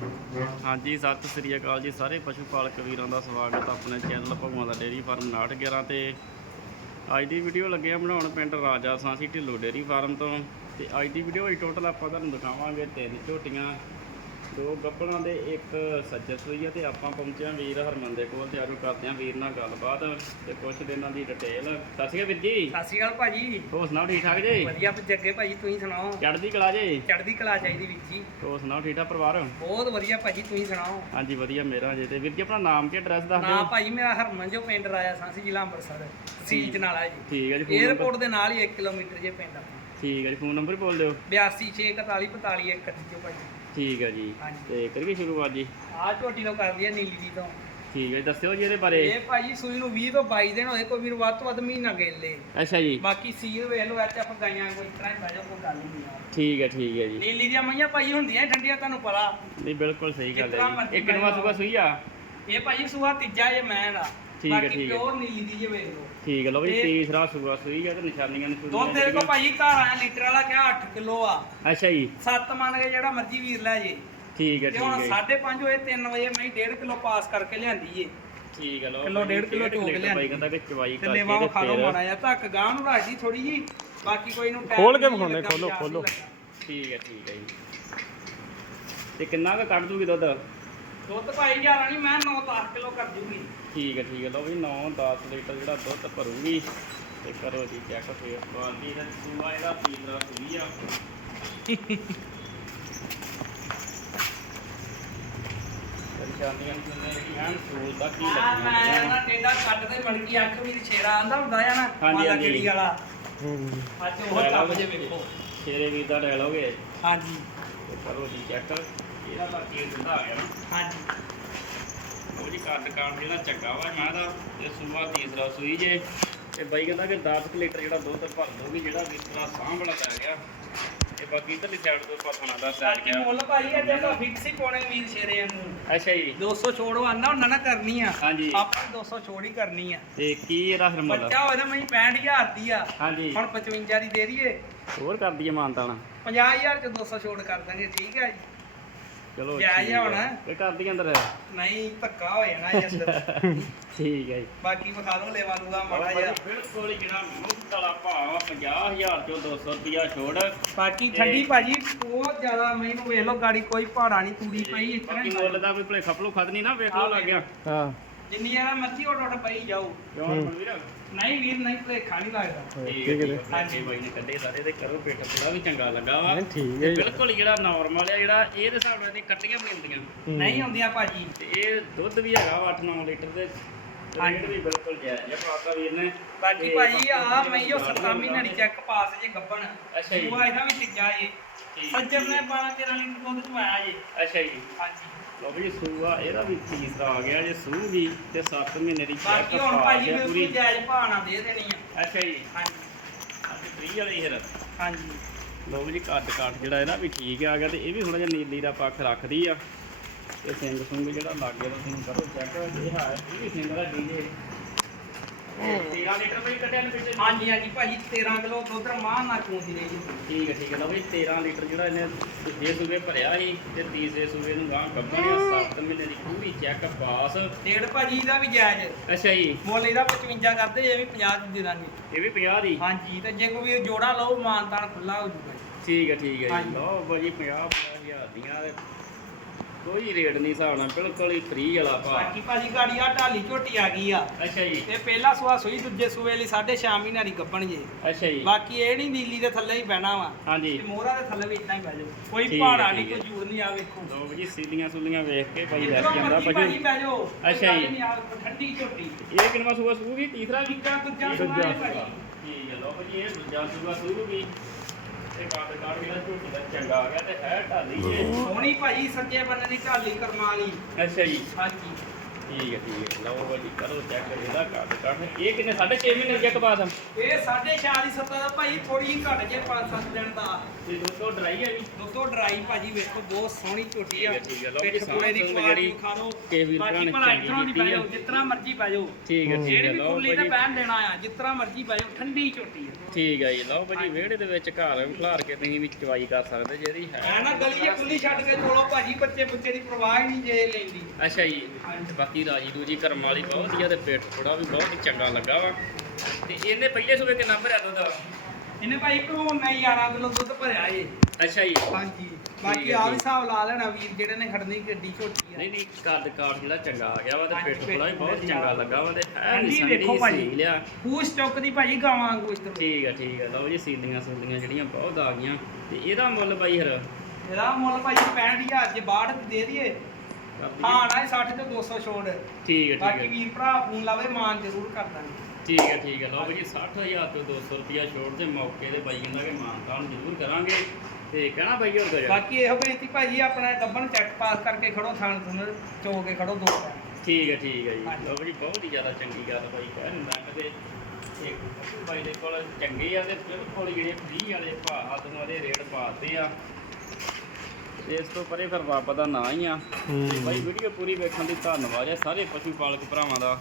ਹਾਂਜੀ, ਸਤਿ ਸ੍ਰੀ ਅਕਾਲ ਜੀ ਸਾਰੇ ਪਸ਼ੂ ਪਾਲਕ ਵੀਰਾਂ ਦਾ ਸਵਾਗਤ ਆਪਣੇ ਚੈਨਲ ਭਗਵਾਨ ਦਾ ਡੇਅਰੀ ਫਾਰਮ 911 ਤੇ। ਅੱਜ ਦੀ ਵੀਡੀਓ ਲੱਗੇ ਆ ਬਣਾਉਣ ਪਿੰਡ ਰਾਜਾ ਸਾਂਸੀ ਢਿੱਲੋ ਡੇਅਰੀ ਫਾਰਮ ਤੋਂ। ਤੇ ਅੱਜ ਦੀ ਵੀਡੀਓ ਵਿੱਚ ਟੋਟਲ ਆਪਾਂ ਤੁਹਾਨੂੰ ਦਿਖਾਵਾਂਗੇ ਤਿੰਨ ਝੋਟੀਆਂ। ਦੋ ਗੱਭਣਾਂ ਦੇ ਇੱਕ ਸੱਜਰ ਸੂਈ ਆ ਤੇ ਆਪਾਂ ਪਹੁੰਚੇ ਆ ਵੀਰ ਹਰਮਨ ਦੇ ਕੋਲ ਤੇ ਆਜੋ ਕਰਦੇ ਆ ਵੀਰ ਨਾਲ ਗੱਲਬਾਤ ਤੇ ਕੁਛ ਦਿਨਾਂ ਦੀ ਡਿਟੇਲ ਸਤਿ ਸ਼੍ਰੀ ਅਕਾਲ ਵੀਰ ਜੀ। ਸਤਿ ਸ਼੍ਰੀ ਅਕਾਲ ਭਾਜੀ। ਹੋਰ ਸੁਣਾਓ ਠੀਕ ਠਾਕ ਜੀ? ਵਧੀਆ ਜੱਗੇ ਭਾਜੀ ਤੁਸੀਂ ਸੁਣਾਓ? ਚੜ੍ਹਦੀ ਕਲਾ ਜੀ? ਚੜ੍ਹਦੀ ਕਲਾ ਚਾਹੀਦੀ ਵੀਰ ਜੀ। ਹੋਰ ਸੁਣਾਓ ਠੀਕ ਠਾਕ ਪਰਿਵਾਰ? ਬਹੁਤ ਵਧੀਆ ਭਾਜੀ ਤੁਸੀਂ ਸੁਣਾਓ? ਹਾਂਜੀ ਵਧੀਆ ਮੇਰਾ ਜੀ ਤੇ। ਵੀਰ ਜੀ ਆਪਣਾ ਨਾਮ ਕੀ ਐਡਰੈਸ ਦੱਸ ਨਾ ਦਿਓ। ਭਾਜੀ ਮੇਰਾ ਹਰਮਨ ਜੋ ਪਿੰਡ ਰਾਇਆ ਸਾਂਸੀ ਜ਼ਿਲ੍ਹਾ ਅੰਮ੍ਰਿਤਸਰ ਸੀਜ ਨਾਲਾ ਜੀ। ਠੀਕ ਹੈ ਜੀ 에어ਪੋਰਟ ਦੇ ਨਾਲ ਹੀ 1 ਕਿਲੋਮੀਟਰ ਜੇ ਪਿੰਡ ਆਪਣਾ ਠੀਕ ਹੈ ਜੀ ਫੋਨ ਨੰਬਰ ਬੋਲ ਦਿਓ। 826445 45 31 ਭਾਜੀ। ਠੀਕ ਹੈ ਜੀ। ਹਾਂਜੀ। ਤੇ ਕਰੀਏ ਸ਼ੁਰੂਆਤ ਜੀ? ਆਹ ਝੋਟੀ ਤੋਂ ਕਰਦੀ ਹੈ ਨੀਲੀ ਦੀ ਤੋਂ। ਠੀਕ ਹੈ ਜੀ, ਦੱਸਿਓ ਜੀ ਇਹਦੇ ਬਾਰੇ। ਇਹ ਭਾਜੀ ਸੂਈ ਨੂੰ 20 ਤੋਂ 22 ਦਿਨ ਹੋਏ ਕੋਈ ਵੀਰ ਵੱਧ ਤੋਂ ਵੱਧ ਮਹੀਨਾ ਗੇਲੇ। ਅੱਛਾ ਜੀ। ਬਾਕੀ ਸੀਰ ਵੇਖ ਲਓ ਐਚਐਫ ਗਾਈਆਂ ਕੋਈ ਤਰ੍ਹਾਂ ਹੀ ਬਹਿ ਕੋਈ ਗੱਲ ਨਹੀਂ ਆ। ਠੀਕ ਹੈ ਠੀਕ ਹੈ ਜੀ। ਨੀਲੀ ਦੀਆਂ ਮਈਆਂ ਭਾਜੀ ਹੁੰਦੀਆਂ ਠੰਡੀਆਂ ਤੁਹਾਨੂੰ ਪਤਾ। ਨਹੀਂ ਬਿਲਕੁਲ ਸਹੀ ਗੱਲ ਜਿਸ ਤਰ੍ਹਾਂ ਹੈ ਮਰਜ਼ੀ ਜੀ ਇੱਕ ਨਵਾਂ। ਸੁਬਾ ਸੂਈ ਆ? ਇਹ ਭਾਜੀ ਸੂਆ ਤੀਜਾ ਇਹ ਮੈਂ ਦਾ। ਠੀਕ ਹੈ, ਬਾਕੀ ਠੀਕ ਹੈ। ਪਿਓਰ ਨੀਲੀ ਦੀ ਜੇ ਵੇਖ ਲਓ। ਠੀਕ ਹੈ ਲਓ ਵੀ ਇਹ- ਤੀਸਰਾ ਸੁਬਾ ਸੂਈ ਆ ਤੇ ਨਿਸ਼ਾਨੀਆਂ ਨਿਸ਼ੂਨੀਆਂ ਦੁੱਧ ਤੇਰੇ ਕੋ ਭਾਜੀ ਘਰ ਆਇਆ ਲੀਟਰ ਵਾਲਾ ਕਿਹਾ 8 ਕਿਲੋ ਆ। ਅੱਛਾ ਜੀ। ਸੱਤ ਮੰਨ ਕੇ ਜਿਹੜਾ ਮਰਜ਼ੀ ਵੀਰ ਲੈ ਜੇ। ਠੀਕ ਹੈ ਤੇ ਠੀਕ ਹੁਣ ਹੈ 5:30 ਹੋਏ 3 ਵਜੇ ਮੈਂ 1.5 ਕਿਲੋ ਪਾਸ ਕਰਕੇ ਲਿਆਂਦੀ ਏ। ਠੀਕ ਹੈ ਲਓ ਕਿਲੋ, ਡੇਢ ਕਿਲੋ ਚੋਗ ਬਾਈ ਲਿਆਂਦੀ। ਕਹਿੰਦਾ ਕਿ ਚਵਾਈ ਤੇ ਕਰਕੇ ਲੇਵਾ ਤੇ ਖਾ ਲੋ ਮਾੜਾ ਜਿਹਾ ਧੱਕ ਗਾਂ ਨੂੰ ਰਾਜੀ ਥੋੜੀ ਜੀ ਬਾਕੀ ਕੋਈ ਨੂੰ ਖੋਲ ਕੇ ਵਿਖਾਉਂਦੇ, ਖੋਲੋ, ਖੋਲੋ। ਠੀਕ ਹੈ ਠੀਕ ਹੈ ਜੀ। ਤੇ ਕਿੰਨਾ ਕੁ ਕੱਢ ਦੂਗੀ ਦੁੱਧ? ਦੁੱਧ ਭਾਈ ਯਾਰ ਨਹੀਂ ਮੈਂ 9-10 ਕਿਲੋ ਕਰ ਦੂੰਗੀ। ਠੀਕ ਹੈ ਠੀਕ ਹੈ। ਲਓ ਵੀ 9 10 ਲੀਟਰ ਜਿਹੜਾ ਦੁੱਧ ਭਰੂਗੀ। ਤੇ ਕਰੋ ਜੀ ਚੈੱਕ ਫੇਰ। ਕੁਆਲਿਟੀ ਦਾ ਸੂਆ ਇਹਦਾ ਤੀਸਰਾ ਸੂਈ ਆ। ਨਿਸ਼ਾਨੀਆਂ ਕਿੰਨੇ ਜਿਹੜੀਆਂ ਸੂਲ ਦਾ ਕੀ ਆ ਮੈਂ ਲੱਗੀਆਂ ਨਾ ਟੇਡਾ ਕੱਟ ਤੇ ਬਣ ਗਈ ਅੱਖ ਵੀ ਛੇੜਾ ਆਂਦਾ ਹੁੰਦਾ ਆ ਨਾ ਹਾਂਜੀ, ਮਾਲਾ ਹਾਂਜੀ। ਕਿਹੜੀ ਵਾਲਾ। ਹੂੰ। ਅੱਜ ਉਹ ਕੰਮ ਜੇ। ਵੇਖੋ ਸ਼ੇਰੇ ਵੀਰ ਦਾ ਡਾਇਲੋਗੇ ਹਾਂਜੀ। ਤੇ ਕਰੋ ਜੀ ਚੈੱਕ ਇਹਦਾ ਤਾਂ ਕੀ ਸਿੱਧਾ ਆ ਗਿਆ ਨਾ। ਹਾਂਜੀ। ਉਹ ਜੀ ਕੱਦ ਕਾਣ ਜਿਹੜਾ ਚੰਗਾ ਵਾ ਮੈਂ ਦਾ ਇਹ ਸੂਆ ਤੀਸਰਾ ਸੂਈ ਜੇ। ਤੇ ਬਾਈ ਕਹਿੰਦਾ ਕਿ 10 ਕੁ ਲੀਟਰ ਜਿਹੜਾ ਦੁੱਧ ਭਰ ਦੋਗੀ ਜਿਹੜਾ ਵੀ ਤਰ੍ਹਾਂ ਸਾਂਭ ਵਾਲਾ ਪੈ ਗਿਆ। ਇਹ ਬਾਕੀ ਇਧਰਲੀ ਸਾਈਡ ਤੋਂ ਪਸਣਾ ਦਾ ਸੈਲ ਬਾਕੀ ਗਿਆ ਮੁੱਲ ਭਾਈ ਅੱਜ ਆਪਾਂ ਫਿਕਸ ਹੀ ਪਾਉਣੇ ਵੀਰ ਸ਼ੇਰੇ ਨੂੰ ਅੱਛਾ ਜੀ। 200 ਛੋੜੋ ਆਂਦਾ ਉਹਨਾਂ ਨਾ ਕਰਨੀ ਆ। ਹਾਂਜੀ। ਆਪਾਂ 200 ਛੋੜ ਹੀ ਕਰਨੀ ਆ। ਤੇ ਕੀ ਇਹਦਾ ਫਿਰ ਮੁੱਲ ਬੱਚਾ ਹੋਇਆ ਤਾਂ ਮੈਂ 65000 ਦੀ ਆ। ਹਾਂਜੀ। ਹੁਣ 55 ਦੀ ਦੇ ਦਈਏ। ਹੋਰ ਕਰ ਦਈਏ ਮਾਨਤਾਣਾ 50000 ਚ 200 ਛੋੜ ਕਰ ਦਾਂਗੇ ਠੀਕ ਹੈ ਜੀ। ਚਲੋ ਠੀਕ ਆ। ਹੁਣ। ਤੇ ਕਰ ਦਈਏ ਅੰਦਰ ਨਹੀਂ ਧੱਕਾ ਹੋ ਜਾਣਾ ਜੀ ਅੰਦਰ। ਠੀਕ ਹੈ ਜੀ। ਬਾਕੀ ਵਿਖਾ ਲਓ ਲੈਵਾ ਲੂਗਾ ਮਾੜਾ ਜਿਹਾ। ਬਿਲਕੁਲ ਜਿਹੜਾ ਮੁਫਤ ਵਾਲਾ ਭਾਅ ਵਾ 50000 ਚੋਂ 200 ਰੁਪਿਆ ਛੋੜ। ਬਾਕੀ ਠੰਡੀ ਭਾਜੀ ਬਹੁਤ ਜ਼ਿਆਦਾ ਮੈਨੂੰ ਵੇਖ ਲਓ ਗਾੜੀ ਕੋਈ ਪਹਾੜਾ ਨਹੀਂ ਤੂੜੀ ਪਈ ਇਸ ਤਰ੍ਹਾਂ। ਮੁੱਲ ਦਾ ਕੋਈ ਭਲੇਖਾ ਭਲੂਖਾ ਨਹੀਂ ਨਾ ਵੇਖ ਲਓ ਲੱਗ ਗਿਆ। ਹਾਂ। ਜਿੰਨੀ ਜਣਾ ਮਰਜ਼ੀ ਉੱਡ ਉੱਡ ਪਈ ਜਾਓ। ਨਹੀਂ ਵੀਰ ਨਹੀਂ ਭਲੇਖਾ ਨਹੀਂ ਲੱਗਦਾ। ਠੀਕ ਠੀਕ ਹੈ। ਹਾਂਜੀ ਬਾਈ ਨੇ ਕੱਢੇ ਸਾਰੇ ਤੇ ਕਰੋ ਪੇਟ ਪੂਰਾ ਵੀ ਚੰਗਾ ਲੱਗਾ ਵਾ। ਨਹੀਂ ਠੀਕ ਹੈ ਜੀ। ਬਿਲਕੁਲ ਜਿਹੜਾ ਨਾਰਮਲ ਆ ਜਿਹੜਾ ਇਹਦੇ ਹਿਸਾਬ ਨਾਲ ਤੇ ਕੱਟੀਆਂ ਹੂੰ। ਨਹੀਂ ਹੁੰਦੀਆਂ ਭਾਜੀ। ਤੇ ਇਹ ਦੁੱਧ ਵੀ ਹੈਗਾ ਵਾ 8-9 ਲੀਟਰ ਦੇ। ਰੇਟ ਵੀ ਬਿਲਕੁਲ ਜਾਇਜ਼ ਆ ਪਾਤਾ ਵੀਰ ਨੇ। ਬਾਕੀ ਤੇ ਭਾਜੀ ਆ ਬਾਕੀ ਮੈਂ ਉਹ 7 ਮਹੀਨੇ ਦੀ ਚੈੱਕ ਪਾਸ ਜੇ ਗੱਬਣ। ਅੱਛਾ ਜੀ। ਉਹ ਇਹਦਾ ਵੀ ਤੀਜਾ ਜੇ ਠੀਕ, ਸੱਜਰ ਨੇ ਠੀਕ। 12 13 ਲੀਟਰ ਦੁੱਧ ਚਵਾਇਆ ਜੇ। ਅੱਛਾ ਜੀ। ਹਾਂਜੀ। ਲਓ ਵੀ ਸੂਆ ਇਹਦਾ ਵੀ ਤੀਸਰਾ ਆ ਗਿਆ ਜੇ ਸੂਹ ਵੀ ਤੇ 7 ਮਹੀਨੇ ਦੀ ਚੈੱਕ ਬਾਕੀ ਹੁਣ ਭਾਜੀ ਪਾਸ ਆ ਬਿਲਕੁਲ ਜਾਇਜ਼ ਭਾਅ ਨਾਲ ਦੇ ਦੇਣੀ ਆ। ਅੱਛਾ ਜੀ। ਹਾਂਜੀ। ਅੱਜ ਫ੍ਰੀ ਵਾਲੀ ਫਿਰ। ਹਾਂਜੀ। ਲਓ ਵੀ ਜੀ ਕੱਦ ਕਾਠ ਜਿਹੜਾ ਇਹਦਾ ਵੀ ਠੀਕ ਆ ਗਿਆ ਤੇ ਇਹ ਵੀ ਥੋੜਾ ਜਿਹਾ ਨੀਲੀ ਦਾ ਪੱਖ ਰੱਖਦੀ ਆ। ਤੇ ਸਿੰਘ ਸੁੰਗ ਜਿਹੜਾ ਲੱਗ ਗਿਆ ਤੁਸੀਂ ਕਰੋ ਚੈੱਕ ਇਹ ਹੈ ਇਹ ਵੀ ਸਿੰਘ ਦਾ ਡੀਜੇ। 13 ਲੀਟਰ ਵੀ ਕੱਢਿਆ ਨੇ ਪਿੱਛੇ ਹਾਂਜੀ ਹਾਂਜੀ ਭਾਜੀ 13 ਕਿਲੋ ਦੁੱਧ ਮਾਂ ਨਾਲ ਚੂੰਦੀ ਰਹੀ ਜੀ। ਠੀਕ ਹੈ ਠੀਕ ਹੈ ਲਓ ਵੀ 13 ਲੀਟਰ ਜਿਹੜਾ ਇਹਨੇ ਦੂਜੇ ਸੂਬੇ ਭਰਿਆ ਸੀ ਤੇ ਤੀਸਰੇ ਸੂਬੇ ਨੂੰ ਗਾਂ ਕੱਢਣੀ ਆ 7 ਮਹੀਨੇ ਦੀ ਪੂਰੀ ਚੈੱਕ ਪਾਸ ਡੇਢ ਭਾਜੀ ਦਾ ਵੀ ਜਾਇਜ਼। ਅੱਛਾ ਜੀ। ਮੁੱਲ ਇਹਦਾ 55 ਕਰਦੇ ਇਹ ਵੀ 50 ਦੀ ਦੇਣੀ ਇਹ ਵੀ 50 ਦੀ? ਹਾਂਜੀ ਤੇ ਜੇ ਕੋਈ ਜੋੜਾ ਲਓ ਮਾਨਤਾਨ ਖੁੱਲਾ ਹੋ ਜੂਗਾ। ਠੀਕ ਹੈ ਠੀਕ ਹੈ ਜੀ। ਲਓ ਬਾਜੀ 50 ਹਜ਼ਾਰ ਦੀਆਂ ਤੇ ਕੋਈ ਰੇਟ ਨਹੀਂ ਹਿਸਾਬ ਨਾਲ ਬਿਲਕੁਲ ਹੀ ਫ੍ਰੀ ਵਾਲਾ ਭਾ ਬਾਕੀ ਭਾਜੀ ਗਾੜੀ ਆ ਢਾਲੀ ਝੋਟੀ ਆ ਗਈ ਆ। ਅੱਛਾ ਜੀ। ਇਹ ਪਹਿਲਾ ਸੂਆ ਸੂਈ ਦੂਜੇ ਸੂਏ ਲਈ 6.5 ਮਹੀਨਿਆਂ ਦੀ ਗੱਬਣ ਜੇ। ਅੱਛਾ ਜੀ। ਬਾਕੀ ਇਹ ਨਹੀਂ ਨੀਲੀ ਦੇ ਥੱਲੇ ਹੀ ਬਹਿਣਾ ਵਾ। ਹਾਂਜੀ। ਤੇ ਮੋਹਰਾ ਦੇ ਥੱਲੇ ਵੀ ਇਦਾਂ ਹੀ ਬਹਿ ਜਾਓ। ਕੋਈ ਠੀਕ ਹੈ, ਪਹਾੜਾ ਠੀਕ ਨਹੀਂ ਹੈ। ਕੋਈ ਜੂੜ ਨਹੀਂ ਆ ਵੇਖੋ। ਲਓ ਜੀ ਸੀਲੀਆਂ ਸੂਲੀਆਂ ਵੇਖ ਕੇ ਭਾਈ ਲੈ ਜਿੱਧਰੋਂ ਕੇ ਜਾਂਦਾ ਮਰਜ਼ੀ ਭਾਜੀ। ਪਸ਼ੂ ਬਹਿ ਜਾਓ। ਕੋਈ ਅੱਛਾ ਗੱਲ ਜੀ। ਨਹੀਂ ਆ ਵੇਖੋ, ਠੰਡੀ ਝੋਟੀ। ਇਹ ਕਿੰਨਵਾ ਸੂਆ ਸੂਗੀ ਤੀਸਰਾ ਵੀ? ਦੂਜਾ ਦੂਜਾ ਸੂਆ ਇਹ ਭਾਜੀ। ਠੀਕ ਹੈ ਲਓ ਜੀ ਇਹ ਦੂਜਾ ਸੂਆ ਸੂਗੀ ਤੇ ਚੰਗਾ ਆ ਗਿਆ ਤੇ ਹੈ ਢਾਲੀ। ਜੇ ਸੋਹਣੀ ਭਾਜੀ ਸੱਜੇ ਬੰਨੇ ਦੀ ਢਾਲੀ ਕਰਮਾਂ ਵਾਲੀ ਅੱਛਾ ਜੀ। ਹਾਂਜੀ। ਠੀਕ ਹੈ ਠੀਕ ਹੈ। ਲਓ ਜੀ ਕਰੋ ਚੈੱਕ ਇਹਦਾ ਕੱਦ ਕੱਟ ਇਹ ਕਿੰਨੇ 6.5 ਮਹੀਨੇ ਦੀ ਬਾਅਦ ਇਹ ਸਾਢੇ ਛਿਆ ਦੀ ਸੱਤਾ ਦਾ ਭਾਈ ਥੋੜੀ ਜਿਹੀ ਘਟ ਜੇ 5-7 ਦਿਨ ਦਾ। ਤੇ ਦੋਸਤੋ ਡਰਾਈ ਹੈ ਜੀ? ਦੋਸਤੋ ਡਰਾਈ ਭਾਜੀ ਵੇਖੋ ਬਹੁਤ ਸੋਹਣੀ ਝੋਟੀ ਆ। ਠੀਕ ਹੈ, ਹੈ, ਲਓ ਜੀ, ਪੂਰੇ ਦੀ ਕੁਆਲਿਟੀ ਖਾ ਲਓ। ਕਿਸੇ ਵੀਰ ਭਰਾ ਬਾਕੀ ਨੇ ਭਲਾ ਚੰਗੀ ਇਤਰੋਂ ਦੀ ਕੀਤੀ ਬਹਿ ਆ। ਤਰ੍ਹਾਂ ਮਰਜ਼ੀ ਬਹਿ ਜਾਓ। ਠੀਕ ਹੈ ਠੀਕ ਜਿਹੜੀ ਹੈ ਵੀ ਲਓ ਦਾ ਭਾਜੀ। ਬਹਿਣ ਦੇਣਾ ਆ ਤਰ੍ਹਾਂ ਮਰਜ਼ੀ ਬਹਿ ਜਾਓ ਠੰਡੀ ਝੋਟੀ ਆ। ਠੀਕ ਹੈ ਜੀ। ਲਓ ਭਾਜੀ ਵਿਹੜੇ ਦੇ ਵਿੱਚ ਘਰ ਖਲਾਰ ਕੇ ਤੁਸੀਂ ਵੀ ਚਵਾਈ ਕਰ ਸਕਦੇ ਜਿਹੜੀ ਹੈ। ਐ ਨਾ ਗਲੀ 'ਚ ਖੁੱਲੀ ਛੱਡ ਕੇ ਚੋਲੋ ਭਾਜੀ ਬੱਚੇ ਬੁੱਚੇ ਦੀ ਪਰਵਾਹ ਹੀ ਨਹੀਂ ਜੇ ਲੈਂਦੀ। ਅੱਛਾ ਜੀ। ਤੇ ਬਾਕੀ ਰਾਜੀ ਦੂਜੀ ਕਰਮ ਵਾਲੀ ਬਹੁਤ ਵਧੀਆ ਤੇ ਪੇਟ ਥੋੜਾ ਵੀ ਬਹੁਤ ਹੀ ਚੰਗਾ ਲੱਗਾ ਵਾ। ਤੇ ਇਹਨੇ ਪਹਿਲੇ ਸੂਬੇ ਕਿੰਨਾ ਭਰਿਆ ਦੁੱਧ? ਇਹਨੇ ਭਾਈ ਘਰੋਂ ਨਹੀਂ 11 ਕਿਲੋ ਦੁੱਧ ਭਰਿਆ ਏ। ਅੱਛਾ ਜੀ। ਹਾਂਜੀ। ਬਾਕੀ ਆ ਵੀ। ਹਿਸਾਬ ਲਾ ਲੈਣਾ ਵੀਰ ਜਿਹੜੇ ਨੇ ਖੜਨੀ ਗੱਡੀ ਝੋਟੀ ਆ। ਨਹੀਂ ਨਹੀਂ ਕੱਦ ਕਾਠ ਜਿਹੜਾ ਚੰਗਾ ਆ ਗਿਆ ਵਾ ਤੇ ਹਾਂਜੀ, ਪੇਟ ਥੋੜਾ ਵੀ ਬਹੁਤ ਚੰਗਾ ਲੱਗਾ ਵਾ ਤੇ ਹੈ ਠੰਡੀ ਵੀ ਸੰਡੀ ਵੇਖੋ ਭਾਜੀ। ਲਿਆ। ਪੂਛ ਚੁੱਕ ਦੀ ਭਾਜੀ ਗਾਵਾਂ ਵਾਂਗੂ ਇੱਧਰ। ਠੀਕ ਹੈ ਠੀਕ ਹੈ ਲਓ ਜੀ ਸੀਲੀਆਂ ਸੂਲੀਆਂ ਜਿਹੜੀਆਂ ਬਹੁਤ ਆ ਗਈਆਂ। ਤੇ ਇਹਦਾ ਮੁੱਲ ਬਾਈ ਹਰ ਇਹਦਾ ਮੁੱਲ ਭਾਜੀ 65000 ਜੇ 62 ਦੇ ਦਈਏ ਹਾਂ ਨਾ 60 ਤੇ 200 ਛੋੜ। ਠੀਕ ਹੈ ਠੀਕ ਬਾਕੀ ਹੈ ਵੀਰ ਭਰਾ ਫੋਨ ਲਾਵੇ ਮਾਨ ਜ਼ਰੂਰ ਕਰ ਦਾਂਗੇ ਠੀਕ ਹੈ ਠੀਕ ਹੈ। ਲਓ ਜੀ 60000 ਤੋਂ 200 ਰੁਪਿਆ ਛੋੜ ਦੇ ਮੌਕੇ ਤੇ ਬਾਈ ਕਹਿੰਦਾ ਕਿ ਮਾਨਤਾਨ ਜ਼ਰੂਰ ਕਰਾਂਗੇ। ਤੇ ਕਹਿਣਾ ਬਾਈ ਹੋਰ ਕੁਝ? ਬਾਕੀ ਇਹੋ ਬੇਨਤੀ ਭਾਜੀ ਆਪਣਾ ਗੱਬਨ ਚੈੱਕ ਪਾਸ ਕਰਕੇ ਖੜੋ ਥਾਣ ਥੁਣ ਚੋ ਕੇ ਖੜੋ ਦੋ ਟਾਈਮ ਠੀਕ ਹੈ ਠੀਕ ਹੈ ਜੀ। ਹਾਂਜੀ। ਲਓ ਜੀ ਬਹੁਤ ਹੀ ਜ਼ਿਆਦਾ ਚੰਗੀ ਗੱਲ ਬਾਈ ਕਹਿ ਦਿੰਦਾ ਕਦੇ। ਇੱਕ ਬਾਈ ਦੇ ਕੋਲ ਚੰਗੇ ਆ ਤੇ ਬਿਲਕੁਲ ਜਿਹੜੇ ਫ੍ਰੀ ਵਾਲੇ ਭਾਅ ਤੋਂ ਉਹਦੇ ਰੇਟ ਪਾਤੇ ਆ। ਤੇ ਇਸ ਤੋਂ ਪਰੇ ਫਿਰ ਰੱਬ ਦਾ ਨਾਂ ਹੀ ਆ। ਤੇ ਬਾਈ ਵੀਡੀਓ ਪੂਰੀ ਵੇਖਣ ਲਈ ਧੰਨਵਾਦ ਹੈ ਸਾਰੇ ਪਸ਼ੂ ਪਾਲਕ ਭਰਾਵਾਂ ਦਾ।